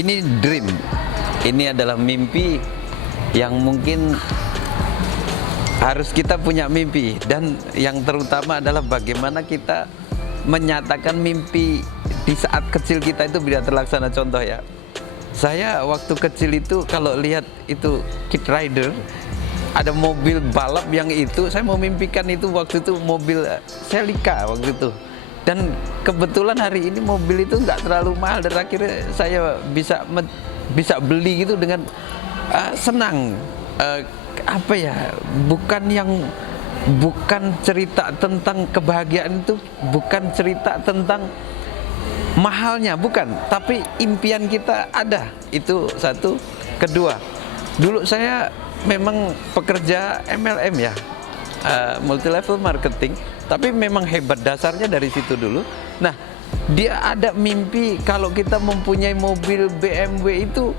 Ini dream, ini adalah mimpi yang mungkin harus kita punya mimpi, dan yang terutama adalah bagaimana kita menyatakan mimpi di saat kecil kita itu bisa terlaksana. Contoh ya, saya waktu kecil itu kalau lihat itu Kid Rider, ada mobil balap yang itu saya memimpikan itu waktu itu mobil Celica waktu itu. Dan kebetulan hari ini mobil itu nggak terlalu mahal dan akhirnya saya bisa beli gitu dengan senang. Apa ya, bukan cerita tentang kebahagiaan itu, bukan cerita tentang mahalnya, bukan, tapi impian kita ada. Itu satu. Kedua, dulu saya memang pekerja MLM ya, multi level marketing, tapi memang hebat dasarnya dari situ dulu. Nah, dia ada mimpi kalau kita mempunyai mobil BMW itu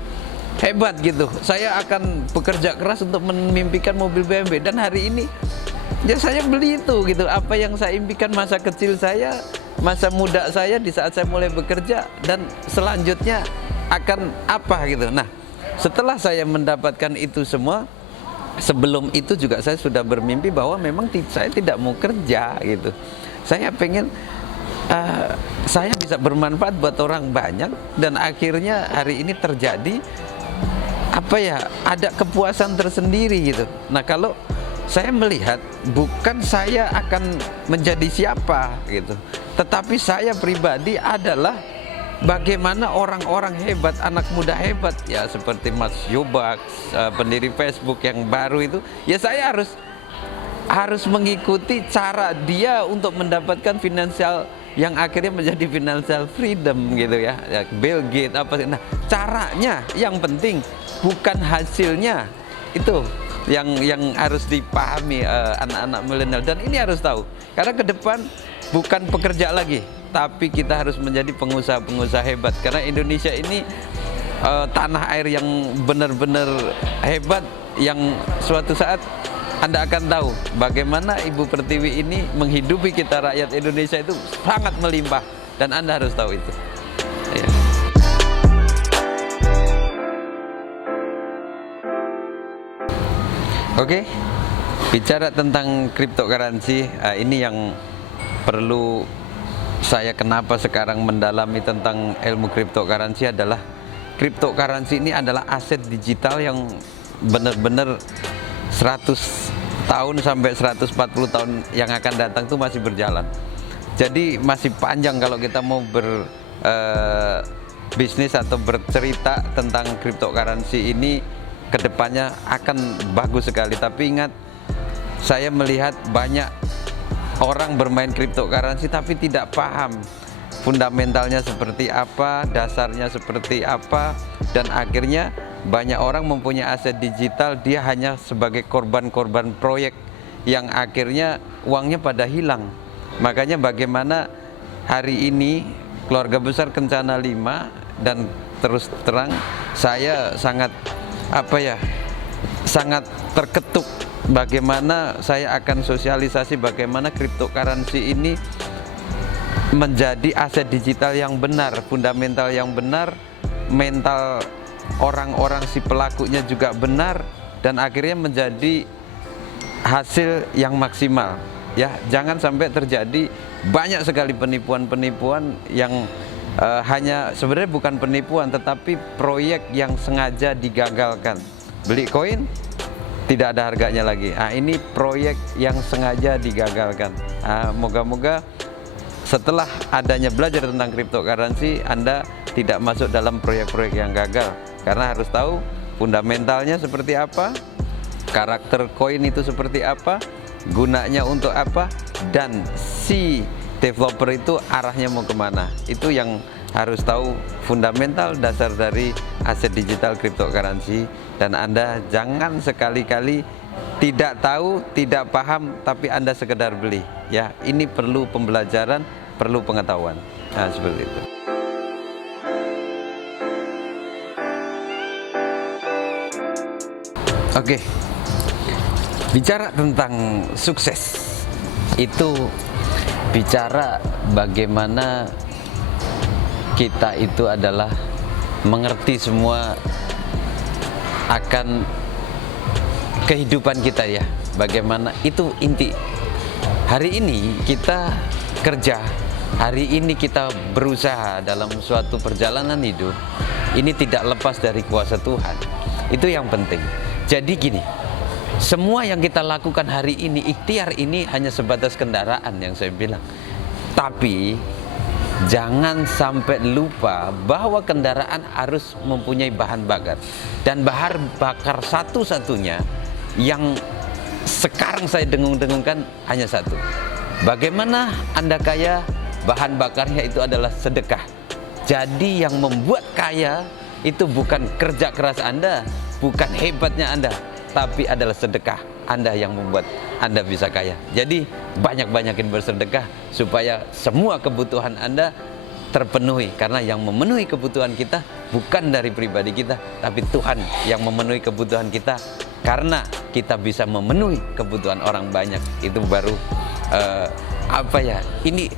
hebat gitu. Saya akan bekerja keras untuk memimpikan mobil BMW, dan hari ini ya saya beli itu gitu. Apa yang saya impikan masa kecil saya, masa muda saya di saat saya mulai bekerja, dan selanjutnya akan apa gitu. Nah, setelah saya mendapatkan itu semua, sebelum itu juga saya sudah bermimpi bahwa memang saya tidak mau kerja gitu. Saya pengen saya bisa bermanfaat buat orang banyak, dan akhirnya hari ini terjadi apa ya, ada kepuasan tersendiri gitu. Nah, kalau saya melihat bukan saya akan menjadi siapa gitu, tetapi saya pribadi adalah bagaimana orang-orang hebat, anak muda hebat ya, seperti Mas Yobak, pendiri Facebook yang baru itu, ya saya harus mengikuti cara dia untuk mendapatkan finansial yang akhirnya menjadi financial freedom gitu ya. Bill Gates apa sih. Nah, caranya yang penting, bukan hasilnya. Itu yang harus dipahami anak-anak milenial, dan ini harus tahu, karena ke depan bukan pekerja lagi, tapi kita harus menjadi pengusaha-pengusaha hebat, karena Indonesia ini tanah air yang benar-benar hebat, yang suatu saat Anda akan tahu bagaimana Ibu Pertiwi ini menghidupi kita rakyat Indonesia itu sangat melimpah, dan Anda harus tahu itu ya. Oke, bicara tentang cryptocurrency, ini yang perlu saya kenapa sekarang mendalami tentang ilmu cryptocurrency adalah cryptocurrency ini adalah aset digital yang benar-benar 100 tahun sampai 140 tahun yang akan datang itu masih berjalan. Jadi masih panjang kalau kita mau berbisnis atau bercerita tentang cryptocurrency ini, kedepannya akan bagus sekali. Tapi ingat, saya melihat banyak orang bermain cryptocurrency tapi tidak paham fundamentalnya seperti apa, dasarnya seperti apa, dan akhirnya banyak orang mempunyai aset digital, dia hanya sebagai korban-korban proyek yang akhirnya uangnya pada hilang. Makanya bagaimana hari ini keluarga besar Kencana 5, dan terus terang saya sangat sangat terketuk bagaimana saya akan sosialisasi bagaimana cryptocurrency ini menjadi aset digital yang benar, fundamental yang benar, mental orang-orang si pelakunya juga benar, dan akhirnya menjadi hasil yang maksimal ya. Jangan sampai terjadi banyak sekali penipuan-penipuan yang hanya sebenarnya bukan penipuan, tetapi proyek yang sengaja digagalkan. Beli koin tidak ada harganya lagi. Ini proyek yang sengaja digagalkan. Moga-moga setelah adanya belajar tentang cryptocurrency, Anda tidak masuk dalam proyek-proyek yang gagal, karena harus tahu fundamentalnya seperti apa, karakter koin itu seperti apa, gunanya untuk apa, dan si developer itu arahnya mau kemana. Itu yang harus tahu, fundamental dasar dari aset digital cryptocurrency. Dan Anda jangan sekali-kali tidak tahu, tidak paham, tapi Anda sekedar beli ya. Ini perlu pembelajaran, perlu pengetahuan. Nah, seperti itu. Oke, bicara tentang sukses itu bicara bagaimana kita itu adalah mengerti semua akan kehidupan kita ya. Bagaimana itu inti. Hari ini kita kerja, hari ini kita berusaha dalam suatu perjalanan hidup. Ini tidak lepas dari kuasa Tuhan. Itu yang penting. Jadi gini, semua yang kita lakukan hari ini, ikhtiar ini hanya sebatas kendaraan yang saya bilang. Tapi jangan sampai lupa bahwa kendaraan harus mempunyai bahan bakar. Dan bahan bakar satu-satunya yang sekarang saya dengung-dengungkan hanya satu. Bagaimana Anda kaya? Bahan bakarnya itu adalah sedekah. Jadi yang membuat kaya itu bukan kerja keras Anda, bukan hebatnya Anda, tapi adalah sedekah Anda yang membuat Anda bisa kaya. Jadi banyak-banyakin bersedekah supaya semua kebutuhan Anda terpenuhi. Karena yang memenuhi kebutuhan kita bukan dari pribadi kita, tapi Tuhan yang memenuhi kebutuhan kita. Karena kita bisa memenuhi kebutuhan orang banyak, itu baru ini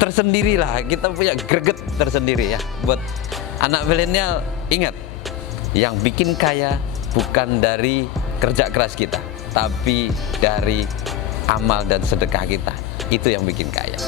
tersendiri lah, kita punya greget tersendiri ya. Buat anak milenial, ingat, yang bikin kaya bukan dari kerja keras kita, tapi dari amal dan sedekah kita. Itu yang bikin kaya.